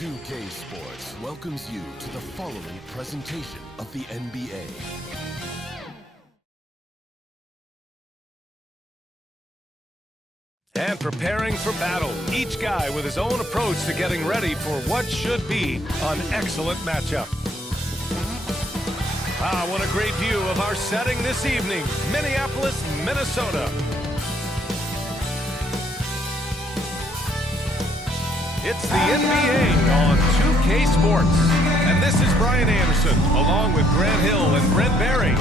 2K Sports welcomes you to the following presentation of the NBA. And preparing for battle, each guy with his own approach to getting ready for what should be an excellent matchup. What a great view of our setting this evening, Minneapolis, Minnesota. It's the NBA on 2K Sports. And this is Brian Anderson, along with Grant Hill and Brent Barry.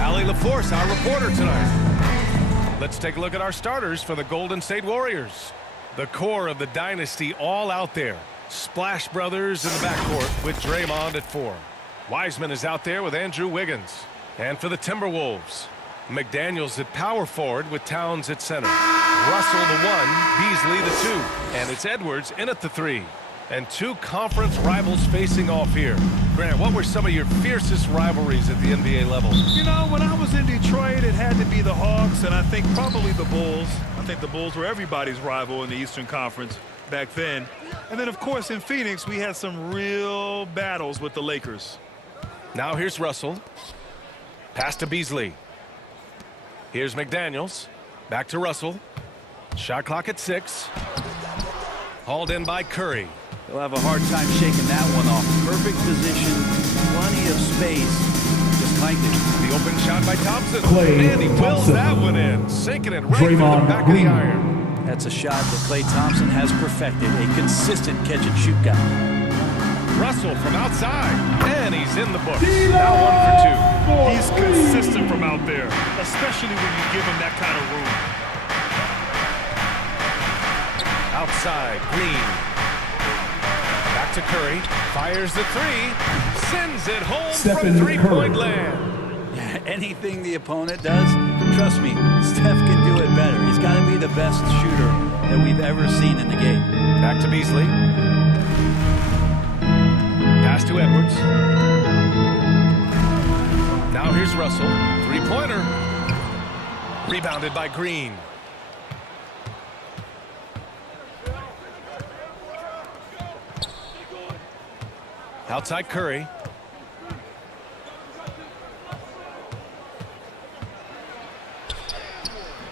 Allie LaForce, our reporter tonight. Let's take a look at our starters for the Golden State Warriors. The core of the dynasty all out there. Splash Brothers in the backcourt with Draymond at 4. Wiseman is out there with Andrew Wiggins. And for the Timberwolves, McDaniels at power forward with Towns at center. Russell the 1, Beasley the 2. And it's Edwards in at the 3. And two conference rivals facing off here. Grant, what were some of your fiercest rivalries at the NBA level? You know, when I was in Detroit, it had to be the Hawks, and I think probably the Bulls. I think the Bulls were everybody's rival in the Eastern Conference back then. And then, of course, in Phoenix, we had some real battles with the Lakers. Now here's Russell. Pass to Beasley. Here's McDaniels. Back to Russell. Shot clock at 6. Hauled in by Curry. He'll have a hard time shaking that one off. Perfect position, plenty of space. Just like it. The open shot by Thompson. And he wills that one in. Sinking it right through the back of the iron. That's a shot that Klay Thompson has perfected. A consistent catch-and-shoot guy. Russell from outside. And he's in the books. Now 1 for 2. He's consistent from out there, especially when you give him that kind of room. Outside, Green. Back to Curry. Fires the 3. Sends it home from three-point land. Yeah, anything the opponent does, trust me, Steph can do it better. He's got to be the best shooter that we've ever seen in the game. Back to Beasley. Pass to Edwards. Now here's Russell. Three-pointer. Rebounded by Green. Outside Curry.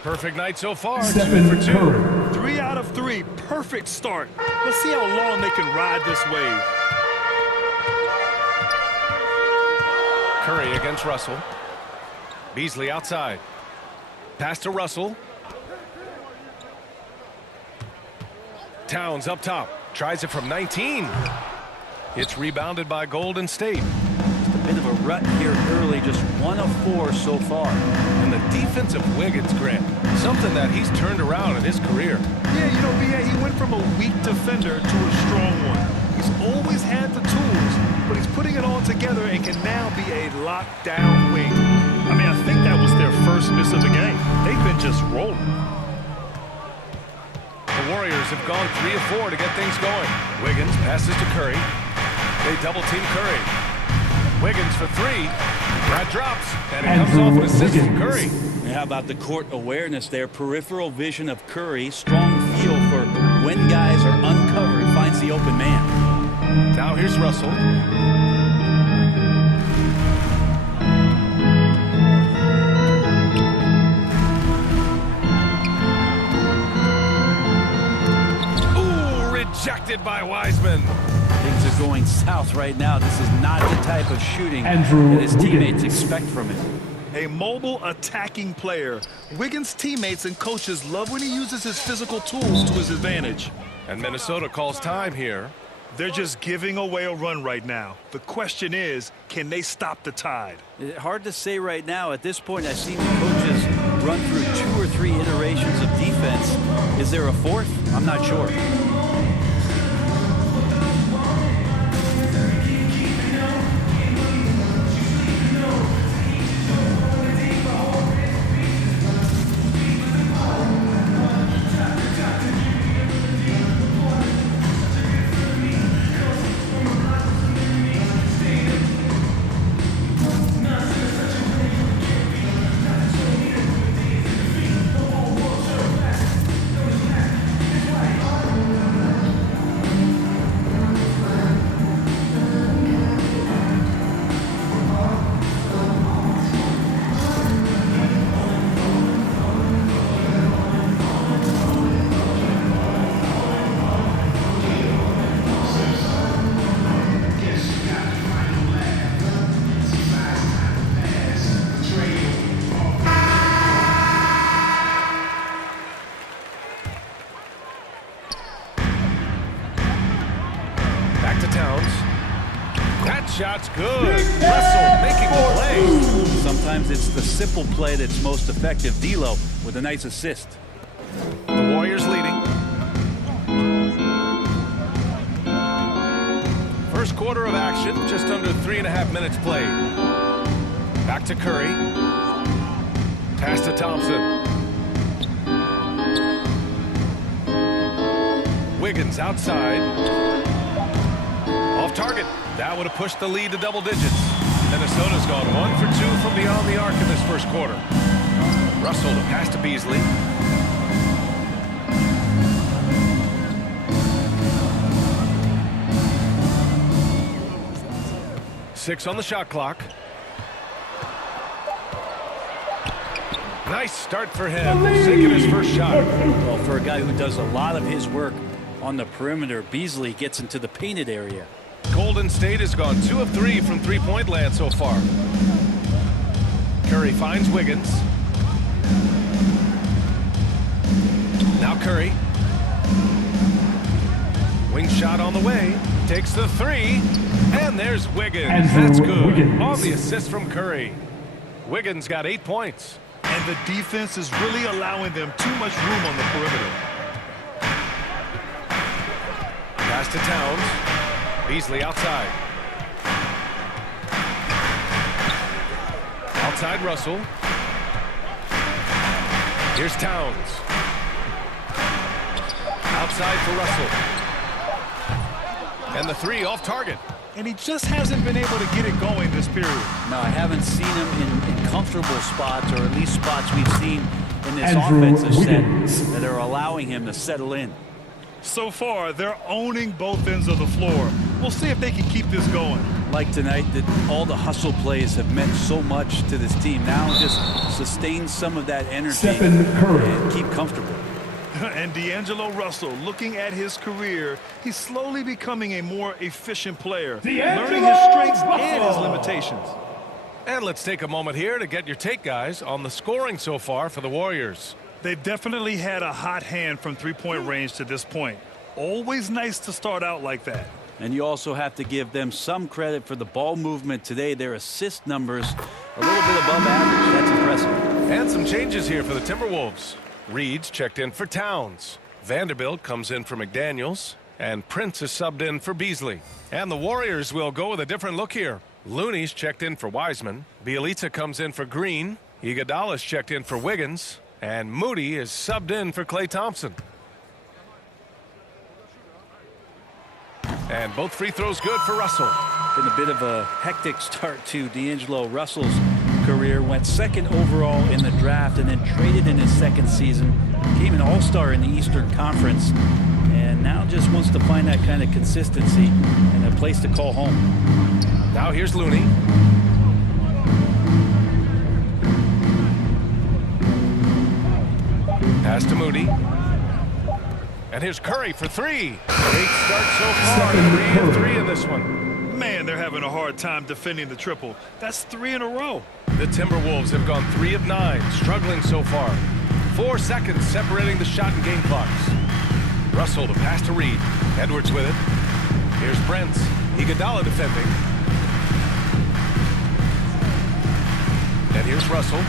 Perfect night so far. 2 for 2. 3 out of 3. Perfect start. Let's see how long they can ride this wave. Curry against Russell. Beasley outside. Pass to Russell. Towns up top. Tries it from 19. It's rebounded by Golden State. Just a bit of a rut here early, just 1 of 4 so far. And the defense of Wiggins, Grant, something that he's turned around in his career. Yeah, you know, B.A., he went from a weak defender to a strong one. He's always had the tools, but he's putting it all together and can now be a lockdown wing. I mean, I think that was their first miss of the game. They've been just rolling. The Warriors have gone 3 of 4 to get things going. Wiggins passes to Curry. They double-team Curry. Wiggins for 3. That drops, and it comes off an assist from Curry. How about the court awareness there? Peripheral vision of Curry. Strong feel for when guys are uncovered. Finds the open man. Now here's Russell. Ooh, rejected by Wiseman. Things are going south right now. This is not the type of shooting that his teammates expect from him. A mobile attacking player. Wiggins' teammates and coaches love when he uses his physical tools to his advantage. And Minnesota calls time here. They're just giving away a run right now. The question is, can they stop the tide? Hard to say right now. At this point, I've seen the coaches run through 2 or 3 iterations of defense. Is there a 4th? I'm not sure. Back to Towns. That shot's good. Russell making the play. Sometimes it's the simple play that's most effective. D'Lo with a nice assist. The Warriors leading. First quarter of action, just under 3.5 minutes played. Back to Curry. Pass to Thompson. Wiggins outside. Off target. That would have pushed the lead to double digits. Minnesota's gone 1 for 2 from beyond the arc in this first quarter. Russell to pass to Beasley. Six on the shot clock. Nice start for him. Sinking his first shot. Well, for a guy who does a lot of his work on the perimeter, Beasley gets into the painted area. Golden State has gone 2 of 3 from three-point land so far. Curry finds Wiggins. Now Curry. Wing shot on the way. Takes the three. And there's Wiggins. That's good. On the assist from Curry. Wiggins got 8 points. And the defense is really allowing them too much room on the perimeter. Pass to Towns. Beasley outside. Outside Russell. Here's Towns. Outside for Russell. And the three off target. And he just hasn't been able to get it going this period. Now, I haven't seen him in comfortable spots, or at least spots we've seen in this offensive set that are allowing him to settle in. So far, they're owning both ends of the floor. We'll see if they can keep this going. Like tonight, that all the hustle plays have meant so much to this team. Now just sustain some of that energy and keep comfortable. And D'Angelo Russell, looking at his career, he's slowly becoming a more efficient player, learning his strengths and his limitations. And let's take a moment here to get your take, guys, on the scoring so far for the Warriors. They've definitely had a hot hand from three-point range to this point. Always nice to start out like that. And you also have to give them some credit for the ball movement today. Their assist numbers a little bit above average. That's impressive. And some changes here for the Timberwolves. Reed's checked in for Towns. Vanderbilt comes in for McDaniels. And Prince is subbed in for Beasley. And the Warriors will go with a different look here. Looney's checked in for Wiseman. Bielitsa comes in for Green. Iguodala's checked in for Wiggins. And Moody is subbed in for Klay Thompson. And both free throws good for Russell. Been a bit of a hectic start to D'Angelo Russell's career. Went second overall in the draft and then traded in his second season. Became an all-star in the Eastern Conference. And now just wants to find that kind of consistency and a place to call home. Now here's Looney. Pass to Moody. And here's Curry for three. Great start so far. 3 of 3 in this one. Man, they're having a hard time defending the triple. That's 3 in a row. The Timberwolves have gone 3 of 9, struggling so far. 4 seconds separating the shot and game clocks. Russell to pass to Reed. Edwards with it. Here's Brent. Iguodala defending. And here's Russell.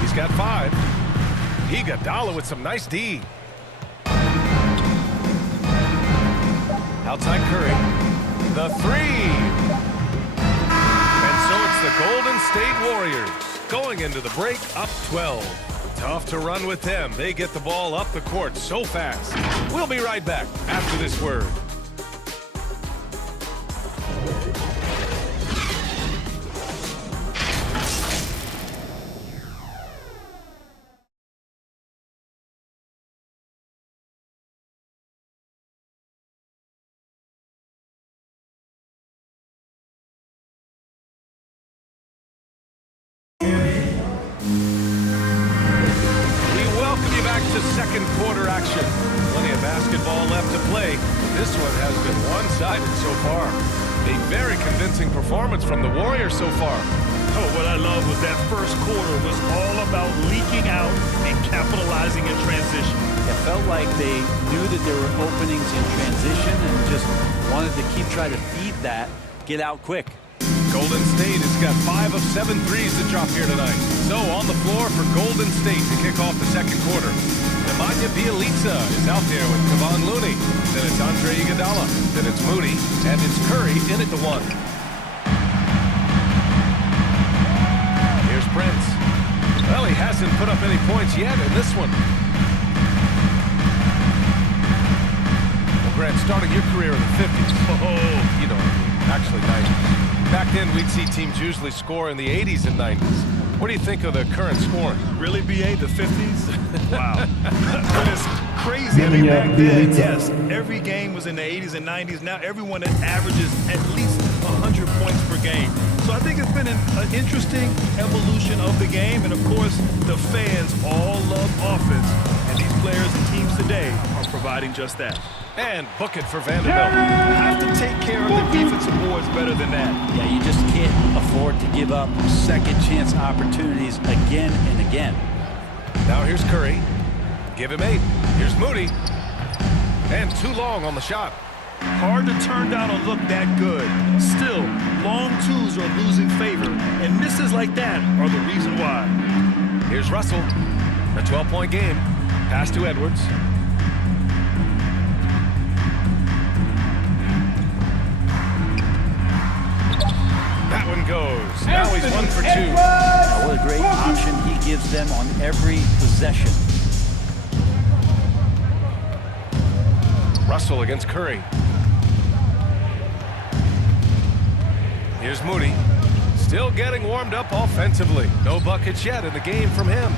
He's got 5. Iguodala with some nice D. Outside Curry. The 3. And so it's the Golden State Warriors going into the break up 12. Tough to run with them. They get the ball up the court so fast. We'll be right back after this word. Second quarter action. Plenty of basketball left to play. This one has been one-sided so far. A very convincing performance from the Warriors so far. Oh, what I love was that first quarter was all about leaking out and capitalizing in transition. It felt like they knew that there were openings in transition and just wanted to keep trying to feed that, get out quick. Golden State has got 5 of 7 threes to drop here tonight. So on the floor for Golden State to kick off the second quarter. Nemanja Bjelica is out there with Kevon Looney. Then it's Andre Iguodala. Then it's Moody. And it's Curry in at the 1. Here's Prince. Well, he hasn't put up any points yet in this one. Well, Grant, starting your career in the 50s. Oh, you know, actually 90s. Back then, we'd see teams usually score in the 80s and 90s. What do you think of the current scoring? Really, BA, the 50s? Wow. But it's crazy. I mean, back then, yes, every game was in the 80s and 90s. Now everyone averages at least 100 points per game. So I think it's been an interesting evolution of the game. And, of course, the fans all love offense. And these players and teams today are providing just that. And book it for Vanderbilt. Have to take care of the defensive boards better than that. Yeah, you just can't afford to give up second chance opportunities again and again. Now here's Curry. Give him 8. Here's Moody. And too long on the shot. Hard to turn down a look that good. Still, long twos are losing favor, and misses like that are the reason why. Here's Russell. A 12-point game. Pass to Edwards. That one goes. Now he's 1 for 2. Oh, what a great option he gives them on every possession. Russell against Curry. Here's Moody. Still getting warmed up offensively. No buckets yet in the game from him.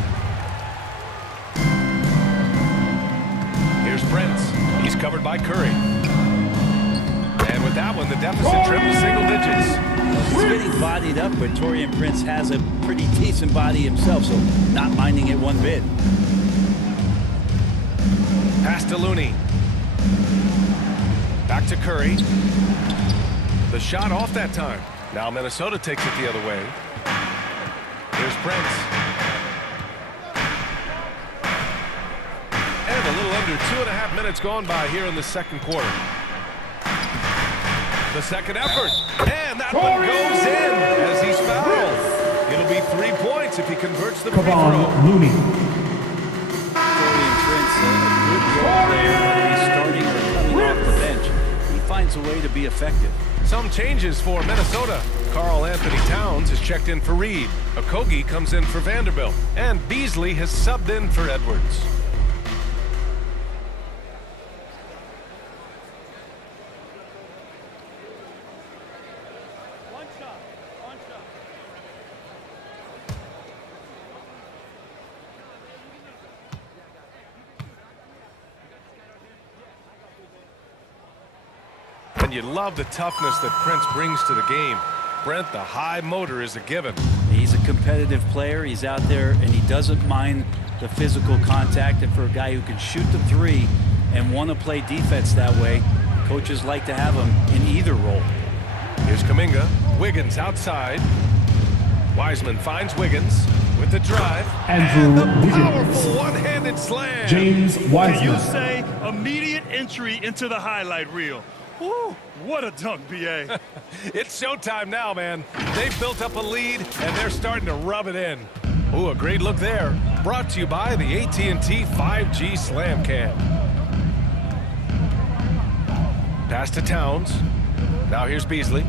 Here's Prince. He's covered by Curry. And with that one, the deficit tripped to single digits. He's getting bodied up, but Taurean Prince has a pretty decent body himself, so not minding it one bit. Pass to Looney. Back to Curry. The shot off that time. Now Minnesota takes it the other way. Here's Prince. And a little under 2.5 minutes gone by here in the second quarter. The second effort. And that one goes in as he's fouled. It'll be 3 points if he converts the free throw. Looney. Taurean Prince, a good role player, whether he's starting or coming off the bench. He finds a way to be effective. Some changes for Minnesota. Karl Anthony Towns has checked in for Reed. Okogie comes in for Vanderbilt. And Beasley has subbed in for Edwards. And you love the toughness that Prince brings to the game. Brent, the high motor is a given. He's a competitive player. He's out there, and he doesn't mind the physical contact. And for a guy who can shoot the three and want to play defense that way, coaches like to have him in either role. Here's Kuminga. Wiggins outside. Wiseman finds Wiggins with the drive. Andrew and the Wiggins. powerful one-handed slam. James Wiseman. Can you say immediate entry into the highlight reel? Woo, what a dunk, B.A. It's showtime now, man. They've built up a lead, and they're starting to rub it in. Ooh, a great look there. Brought to you by the AT&T 5G Slam Cam. Pass to Towns. Now here's Beasley.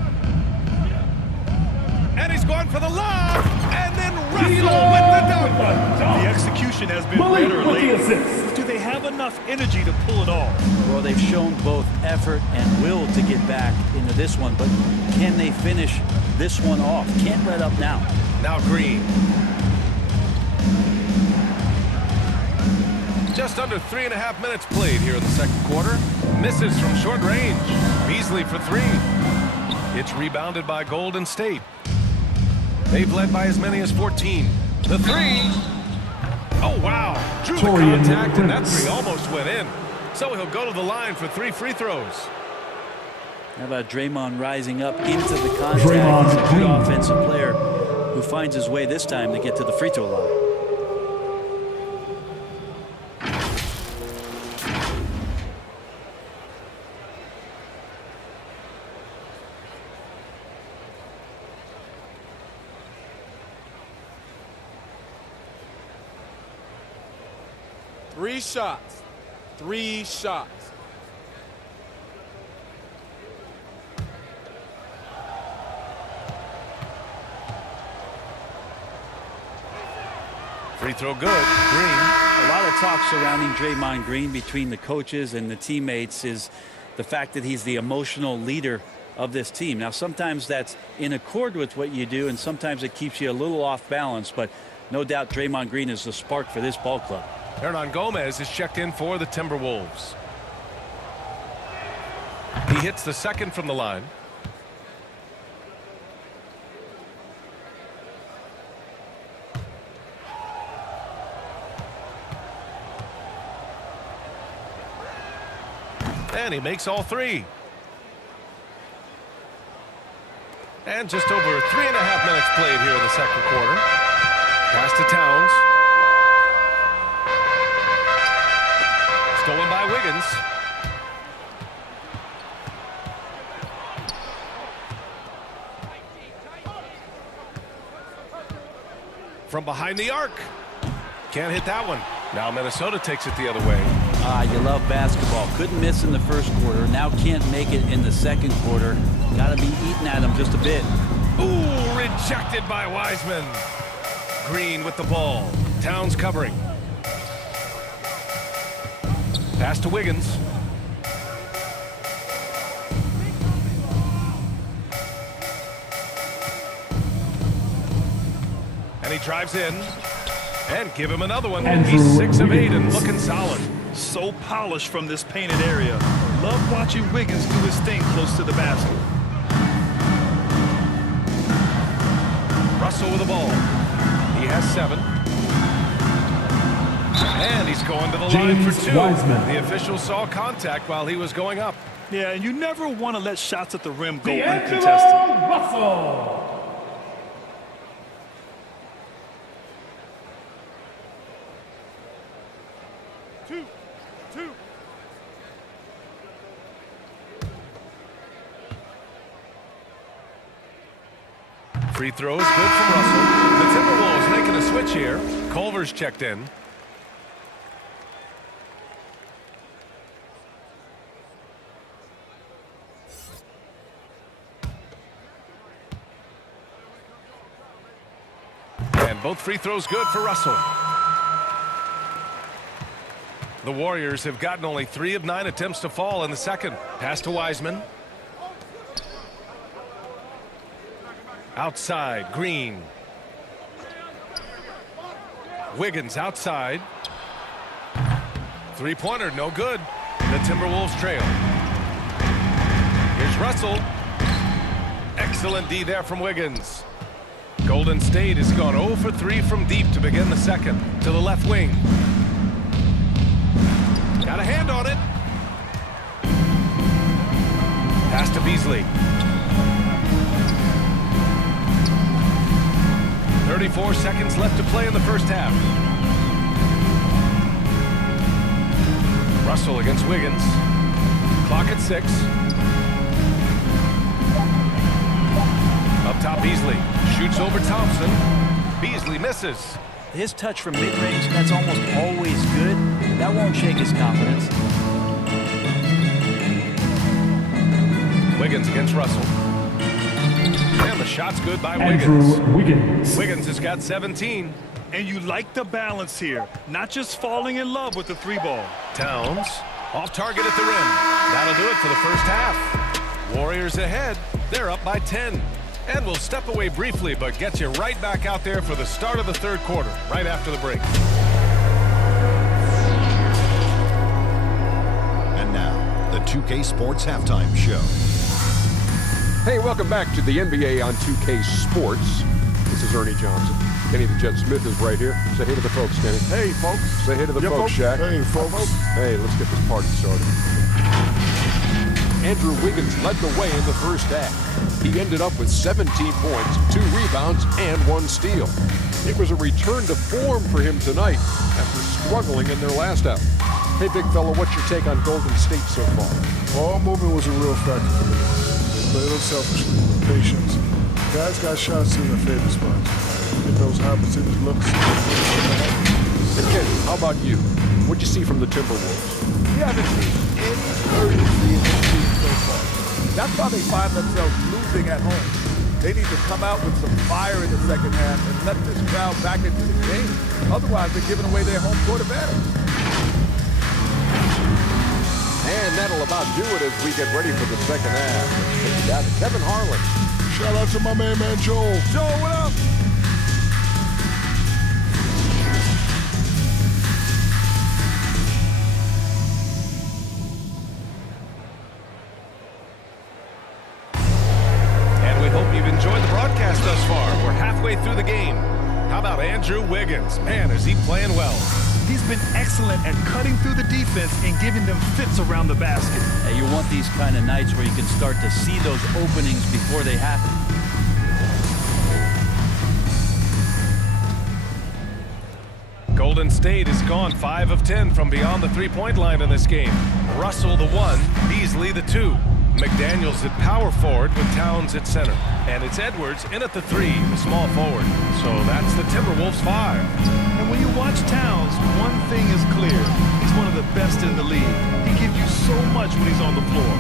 And he's going for the lob. And then Russell with the dunk. The execution has been better lately. Do they have enough energy to pull it off? Well, they've shown both effort and will to get back into this one, but can they finish this one off? Can't let up now. Now Green. Just under 3.5 minutes played here in the second quarter. Misses from short range. Beasley for 3. It's rebounded by Golden State. They've led by as many as 14. The 3. Oh, wow. Drew the contact, and that 3 almost went in. So he'll go to the line for 3 free throws. How about Draymond rising up into the contact? He's a good offensive player who finds his way this time to get to the free throw line. 3 shots. 3 shots. Free throw good. Green. A lot of talk surrounding Draymond Green between the coaches and the teammates is the fact that he's the emotional leader of this team. Now, sometimes that's in accord with what you do, and sometimes it keeps you a little off balance, but no doubt Draymond Green is the spark for this ball club. Hernan Gomez is checked in for the Timberwolves. He hits the second from the line. And he makes all 3. And just over 3.5 minutes played here in the second quarter. Pass to Towns. Stolen by Wiggins. From behind the arc. Can't hit that one. Now Minnesota takes it the other way. You love basketball. Couldn't miss in the first quarter. Now can't make it in the second quarter. Got to be eating at him just a bit. Ooh, rejected by Wiseman. Green with the ball. Towns covering. Pass to Wiggins. And he drives in. And give him another one. He's 6 of 8 and looking solid. So polished from this painted area. Love watching Wiggins do his thing close to the basket. Russell with the ball. He has 7. And he's going to the line for 2. The official saw contact while he was going up. Yeah, and you never want to let shots at the rim go uncontested. Russell. Free throw is good from Russell. The Timberwolves making a switch here. Culver's checked in. And both free throws good for Russell. The Warriors have gotten only 3 of 9 attempts to fall in the second. Pass to Wiseman. Outside, Green. Wiggins outside. Three-pointer, no good. The Timberwolves trail. Here's Russell. Excellent D there from Wiggins. Golden State has gone 0 for 3 from deep to begin the second. To the left wing. Got a hand on it. Pass to Beasley. 34 seconds left to play in the first half. Russell against Wiggins. Clock at 6. Up top, Beasley. Shoots over Thompson. Beasley misses. His touch from mid-range, that's almost always good. That won't shake his confidence. Wiggins against Russell. And the shot's good by Wiggins. Wiggins has got 17. And you like the balance here. Not just falling in love with the 3-ball. Towns off target at the rim. That'll do it for the first half. Warriors ahead. They're up by 10. And we'll step away briefly, but get you right back out there for the start of the third quarter, right after the break. And now, the 2K Sports Halftime Show. Hey, welcome back to the NBA on 2K Sports. This is Ernie Johnson. Kenny the Jet Smith is right here. Say hey to the folks, Kenny. Hey, folks. Say hey to the folks, Shaq. Hey, folks. Hey, let's get this party started. Andrew Wiggins led the way in the first half. He ended up with 17 points, 2 rebounds, and 1 steal. It was a return to form for him tonight after struggling in their last out. Hey, big fella, what's your take on Golden State so far? Ball movement was a real factor for me. They played unselfishly, with patience. Guys got shots in their favorite spots. Get those high percentage looks. And Ken, how about you? What'd you see from the Timberwolves? We haven't seen any urgency in this team so far. That's why they find themselves losing at home. They need to come out with some fire in the second half and let this crowd back into the game. Otherwise, they're giving away their home court advantage. And that'll about do it as we get ready for the second half. It's got Kevin Harlan. Shout out to my man Joel. Joel, what up? And we hope you've enjoyed the broadcast thus far. We're halfway through the game. How about Andrew Wiggins? Man, is he playing well. He's been excellent at cutting through the defense and giving them fits around the basket. You want these kind of nights where you can start to see those openings before they happen. Golden State has gone 5 of 10 from beyond the three-point line in this game. Russell the 1, Beasley the 2. McDaniels at power forward with Towns at center. And it's Edwards in at the 3, the small forward. So that's the Timberwolves 5. And when you watch Towns, one thing is clear. He's one of the best in the league. He gives you so much when he's on the floor.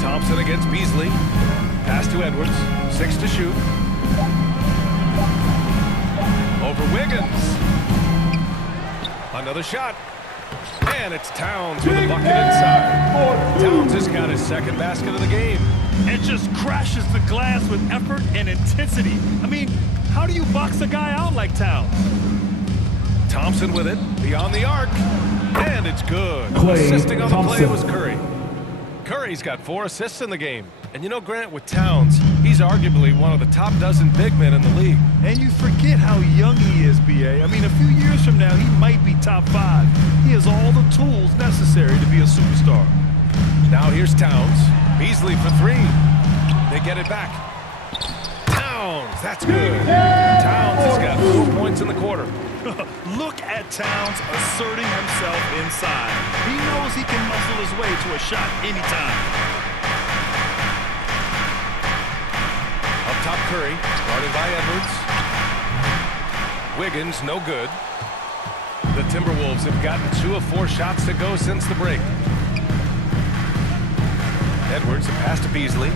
Thompson against Beasley. Pass to Edwards. 6 to shoot. Over Wiggins. Another shot. And it's Towns with a bucket inside. Towns has got his second basket of the game. And just crashes the glass with effort and intensity. I mean, how do you box a guy out like Towns? Thompson with it, beyond the arc. And it's good. Klay Assisting on the play Thompson. was Curry. Curry's got 4 assists in the game. And you know, Grant, with Towns, he's arguably one of the top dozen big men in the league. And you forget how young he is, B.A. I mean, a few years from now, he might be top 5. He has all the tools necessary to be a superstar. Now here's Towns. Beasley for 3. They get it back. Towns, that's good. Towns has got 4 points in the quarter. Look at Towns asserting himself inside. He knows he can muscle his way to a shot anytime. Up top, Curry, guarded by Edwards. Wiggins, no good. The Timberwolves have gotten 2 of 4 shots to go since the break. Edwards, a pass to Beasley.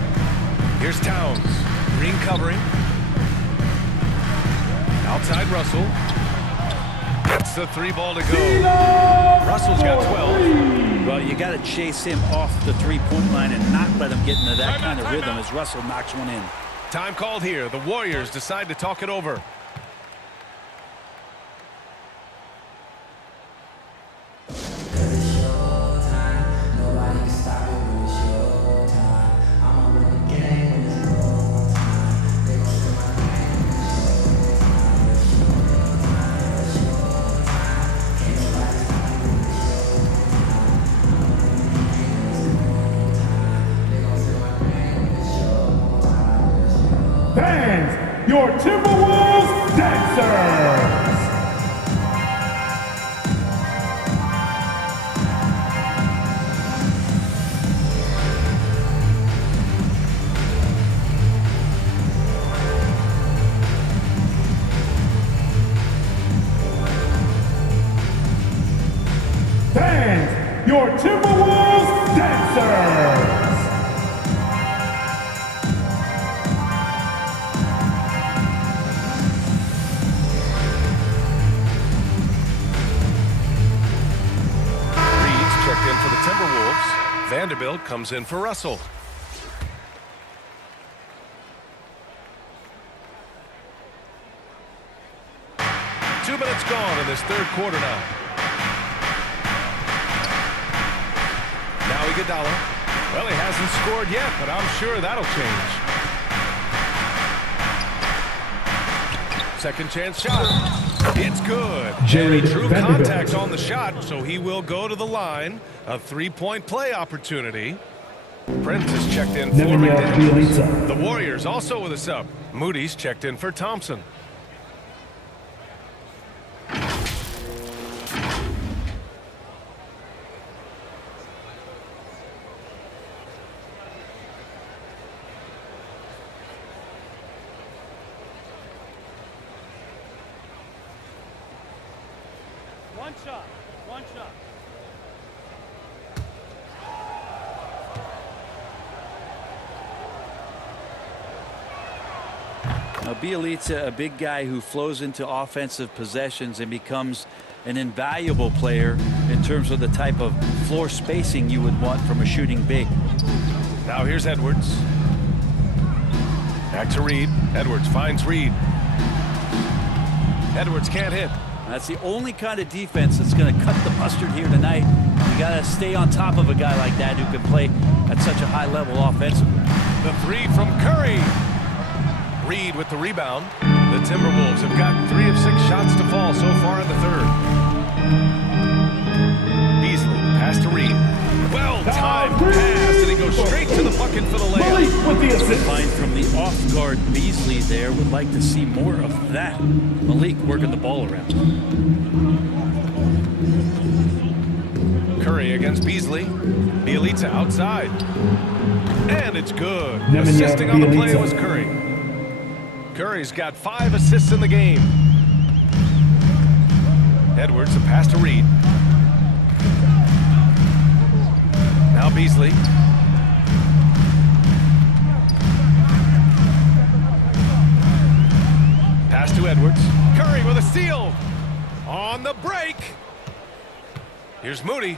Here's Towns. Green covering. Outside Russell. Gets the 3 ball to go. Russell's got 12. Well, you got to chase him off the three-point line and not let him get into that kind of rhythm as Russell knocks one in. Time called here. The Warriors decide to talk it over. Fans, your Timberwolves dancers! Fans, your Timberwolves dancers! Checked in for the Timberwolves. Vanderbilt comes in for Russell. Two minutes gone in this third quarter now. Now Iguodala. Well, he hasn't scored yet, but I'm sure that'll change. Second chance shot. It's good. Jared And true Vanderbilt. contact on the shot, so he will go to the line. A 3-point play opportunity. Prince is checked in for Nemanja McDaniels. Bjelica. The Warriors also with a sub. Moody's checked in for Thompson. shot. One shot. Now, Bielitsa, a big guy who flows into offensive possessions and becomes an invaluable player in terms of the type of floor spacing you would want from a shooting big. Now here's Edwards. Back to Reed. Edwards finds Reed. Edwards can't hit. That's the only kind of defense that's going to cut the mustard here tonight. You got to stay on top of a guy like that who can play at such a high level offensively. The three from Curry. Reed with the rebound. The Timberwolves have gotten 3 of 6 shots to fall so far in the third. Beasley, pass to Reed. Well-timed pass, and he goes straight to the bucket for the layup. With the assist. Fine from the off-guard Beasley there. Would like to see more of that. Malik working the ball around. Curry against Beasley. Bielitsa outside. And it's good. Assisting on the play was Curry. Curry's got 5 assists in the game. Edwards, a pass to Reed. Now Beasley. Pass to Edwards. Curry with a steal. On the break. Here's Moody.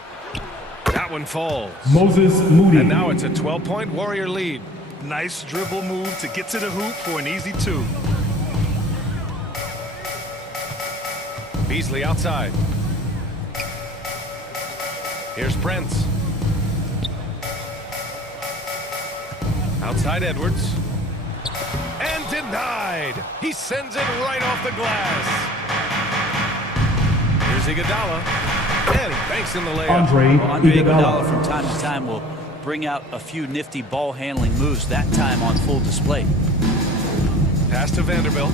That one falls. Moses Moody. And now it's a 12-point Warrior lead. Nice dribble move to get to the hoop for an easy 2. Beasley outside. Here's Prince. Outside Edwards. And denied. He sends it right off the glass. Here's Iguodala. And he banks in the layup. Andre Iguodala from time to time will bring out a few nifty ball handling moves, that time on full display. Pass to Vanderbilt.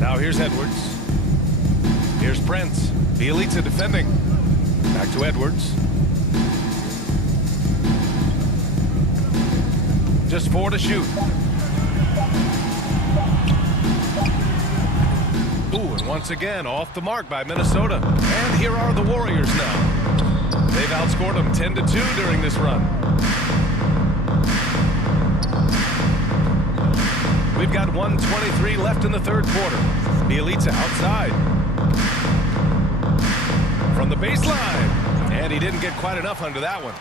Now here's Edwards. Here's Prince. Bielitsa defending. Back to Edwards. Just 4 to shoot. Ooh, and once again off the mark by Minnesota. And here are the Warriors now. They've outscored them 10-2 during this run. We've got 1:23 left in the third quarter. Bielitsa outside. From the baseline. And he didn't get quite enough under that one.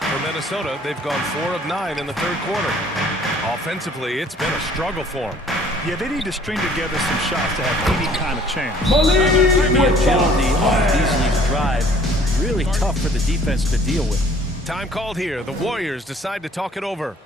For Minnesota, they've gone 4 of 9 in the third quarter. Offensively, it's been a struggle for them. Yeah, they need to string together some shots to have any kind of chance. The agility on Beasley's drive. Really tough for the defense to deal with. Time called here. The Warriors decide to talk it over.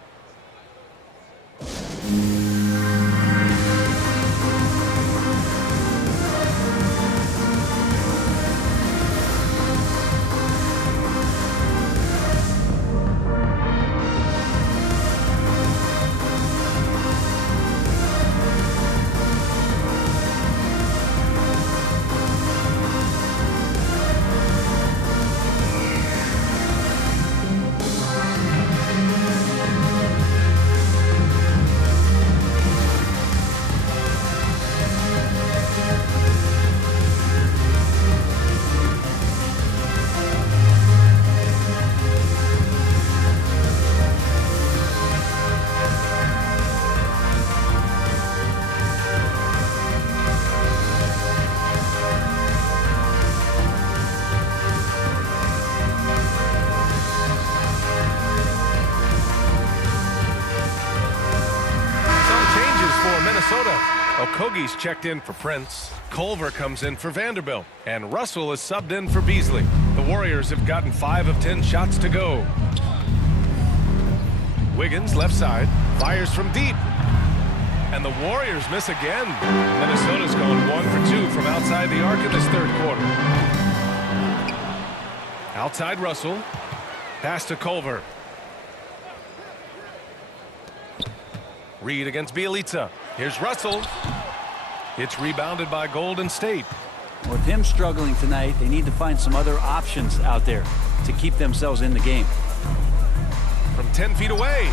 Okogie's checked in for Prince. Culver comes in for Vanderbilt. And Russell is subbed in for Beasley. The Warriors have gotten 5 of 10 shots to go. Wiggins, left side, fires from deep. And the Warriors miss again. Minnesota's gone 1 for 2 from outside the arc in this third quarter. Outside Russell. Pass to Culver. Reed against Bielitsa. Here's Russell. It's rebounded by Golden State. With him struggling tonight, they need to find some other options out there to keep themselves in the game. From 10 feet away.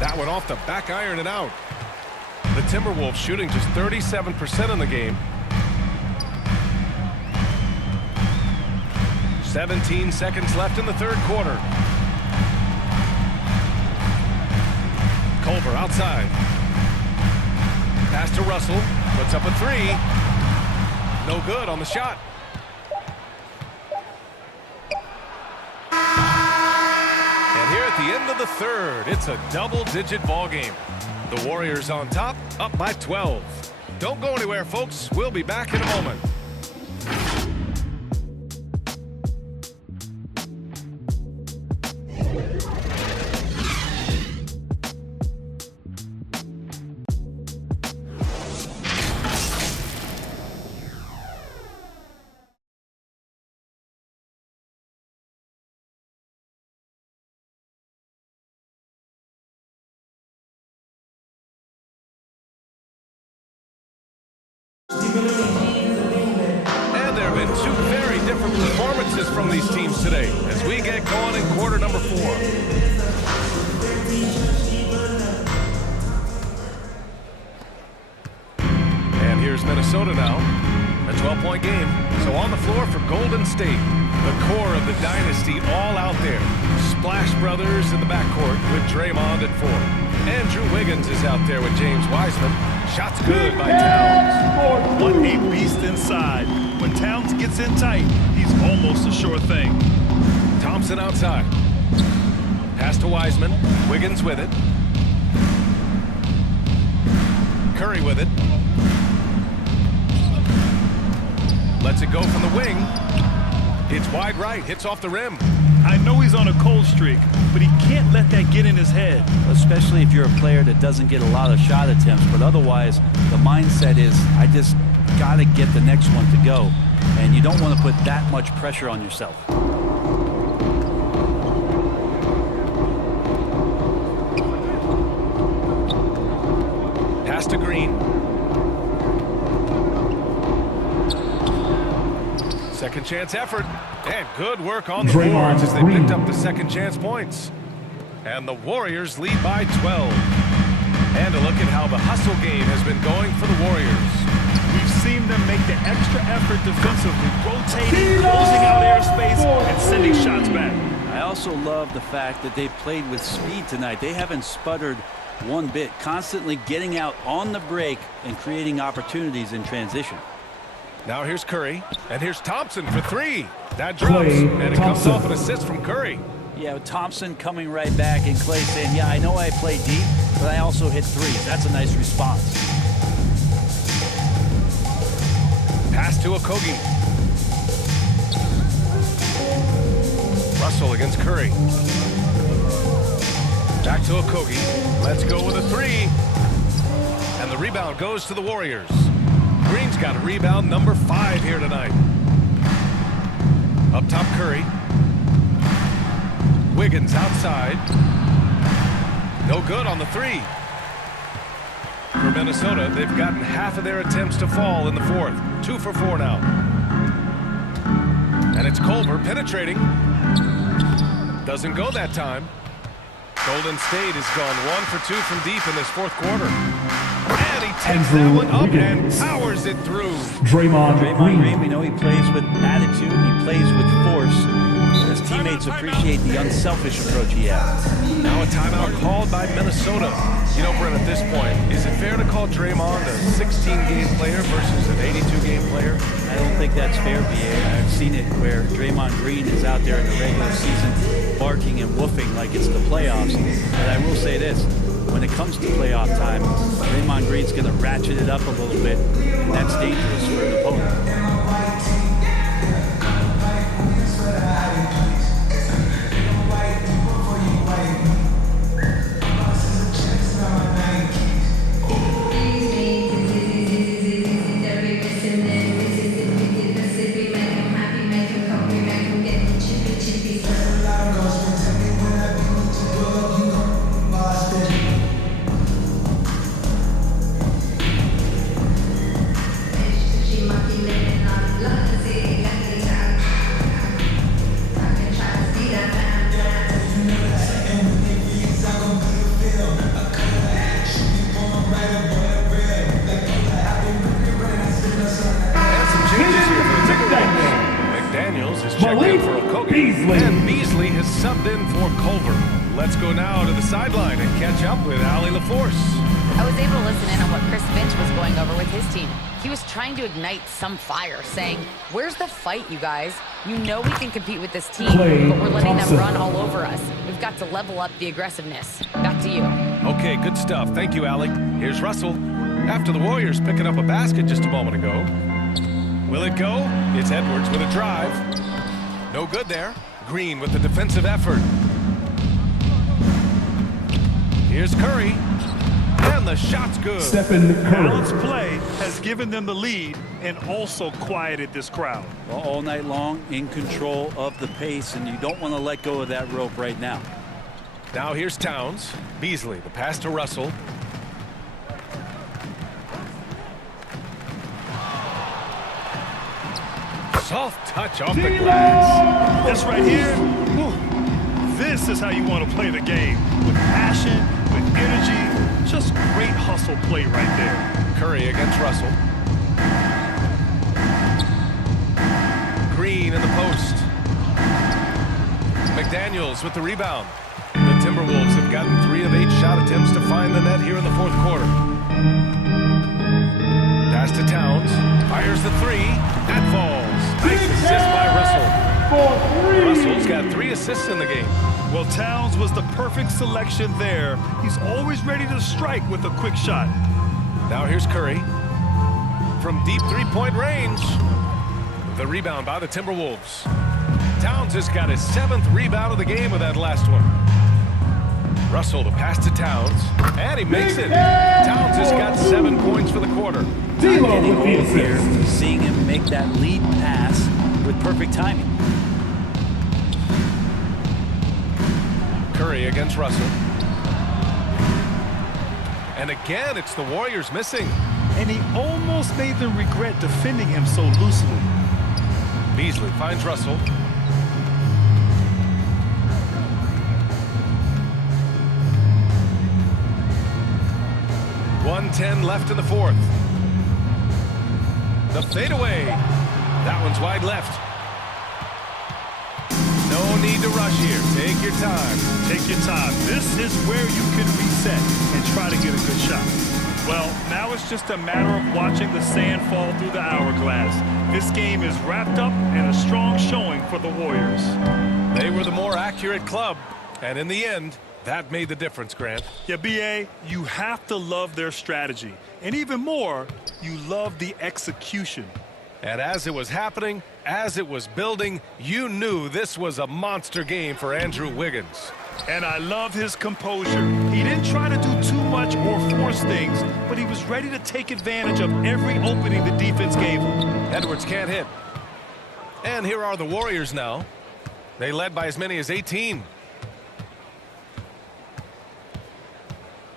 That one off the back iron and out. The the Timberwolves shooting just 37% in the game. 17 seconds left in the third quarter. Culver outside. Pass to Russell. Puts up a three. No good on the shot. And here at the end of the third, it's a double-digit ball game. The Warriors on top, up by 12. Don't go anywhere, folks. We'll be back in a moment. And there have been two very different performances from these teams today as we get going in quarter number 4. And here's Minnesota now. A 12-point game. So on the floor for Golden State. The core of the dynasty all out there. Splash Brothers in the backcourt with Draymond at 4. Andrew Wiggins is out there with James Wiseman. Shots good by Towns. What a beast inside. When Towns gets in tight, he's almost a sure thing. Thompson outside. Pass to Wiseman. Wiggins with it. Curry with it. Lets it go from the wing. It's wide right. Hits off the rim. I know he's on a cold streak, but he can't let that get in his head. Especially if you're a player that doesn't get a lot of shot attempts, but otherwise the mindset is I just got to get the next one to go, and you don't want to put that much pressure on yourself. Pass to Green. Second chance effort, and good work on the boards as they picked up the second chance points. And the Warriors lead by 12. And a look at how the hustle game has been going for the Warriors. We've seen them make the extra effort defensively, rotating, closing out airspace, and sending shots back. I also love the fact that they played with speed tonight. They haven't sputtered one bit, constantly getting out on the break and creating opportunities in transition. Now here's Curry, and here's Thompson for 3. That drops, and it comes off an assist from Curry. Yeah, Thompson coming right back, and Clay saying, yeah, I know I play deep, but I also hit threes. That's a nice response. Pass to Okogie. Russell against Curry. Back to Okogie. Let's go with a 3. And the rebound goes to the Warriors. Green's got a rebound number 5 here tonight. Up top, Curry. Wiggins outside. No good on the 3. For Minnesota, they've gotten half of their attempts to fall in the fourth. 2 for 4 now. And it's Culver penetrating. Doesn't go that time. Golden State has gone 1 for 2 from deep in this fourth quarter. And he takes that one up and powers it through. Draymond Green. We know he plays with attitude. He plays with force. His teammates appreciate the unselfish approach he has. Now a timeout called by Minnesota. You know, Brent, at this point, is it fair to call Draymond a 16-game player versus an 82-game player? I don't think that's fair, BA. I've seen it where Draymond Green is out there in the regular season barking and woofing like it's the playoffs. But I will say this. When it comes to playoff time, Draymond Green's going to ratchet it up a little bit, and that's dangerous for an opponent. She might be living checked in for Okogie, Beasley. and Beasley has subbed in for Culver. Let's go now to the sideline and catch up with Allie LaForce. I was able to listen in on what Chris Finch was going over with his team. He was trying to ignite some fire, saying, "Where's the fight, you guys? You know we can compete with this team, but we're letting them run all over us. We've got to level up the aggressiveness." Back to you. Okay, good stuff. Thank you, Allie. Here's Russell. After the Warriors picking up a basket just a moment ago. Will it go? It's Edwards with a drive. No good there. Green with the defensive effort. Here's Curry. And the shot's good. Stephen Curry. Balanced play has given them the lead and also quieted this crowd. Well, all night long, in control of the pace, and you don't want to let go of that rope right now. Now here's Towns. Beasley, the pass to Russell. Soft touch off the glass. This right here, whew, this is how you want to play the game. With passion, with energy, just great hustle play right there. Curry against Russell. Green in the post. McDaniels with the rebound. The Timberwolves have gotten 3 of 8 shot attempts to find the net here in the fourth quarter. Pass to Towns. Fires the 3. That falls. Nice assist by Russell. Russell's got 3 assists in the game. Well, Towns was the perfect selection there. He's always ready to strike with a quick shot. Now here's Curry. From deep three-point range. The rebound by the Timberwolves. Towns has got his 7th rebound of the game with that last one. Russell, the pass to Towns. And he makes it. Towns has got 7 points for the quarter. Getting over here, seeing him make that lead pass with perfect timing. Curry against Russell. And again, it's the Warriors missing. And he almost made them regret defending him so loosely. Beasley finds Russell. .110 left in the fourth. The fadeaway. That one's wide left. No need to rush here. Take your time. Take your time. This is where you can reset and try to get a good shot. Well, now it's just a matter of watching the sand fall through the hourglass. This game is wrapped up in a strong showing for the Warriors. They were the more accurate club, and in the end, that made the difference, Grant. Yeah, B.A., you have to love their strategy. And even more, you love the execution. And as it was happening, as it was building, you knew this was a monster game for Andrew Wiggins. And I love his composure. He didn't try to do too much or force things, but he was ready to take advantage of every opening the defense gave him. Edwards can't hit. And here are the Warriors now. They led by as many as 18.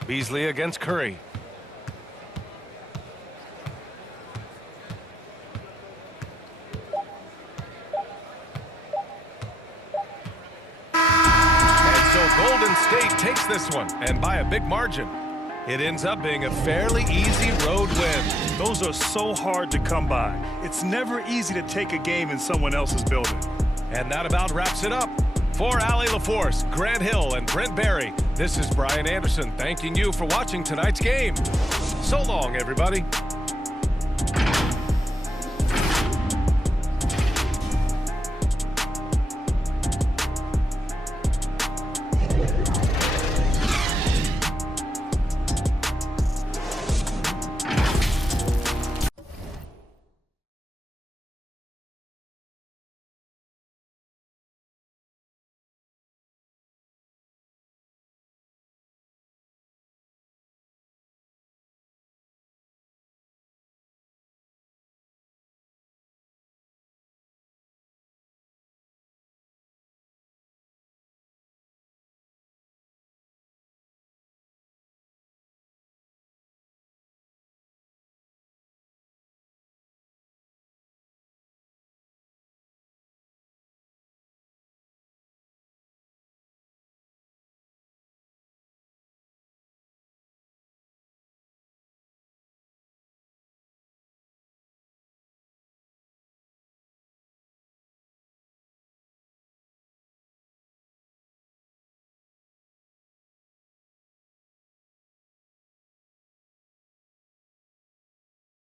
Beasley against Curry. And so Golden State takes this one, and by a big margin. It ends up being a fairly easy road win. Those are so hard to come by. It's never easy to take a game in someone else's building. And that about wraps it up. For Allie LaForce, Grant Hill, and Brent Barry, this is Brian Anderson thanking you for watching tonight's game. So long, everybody.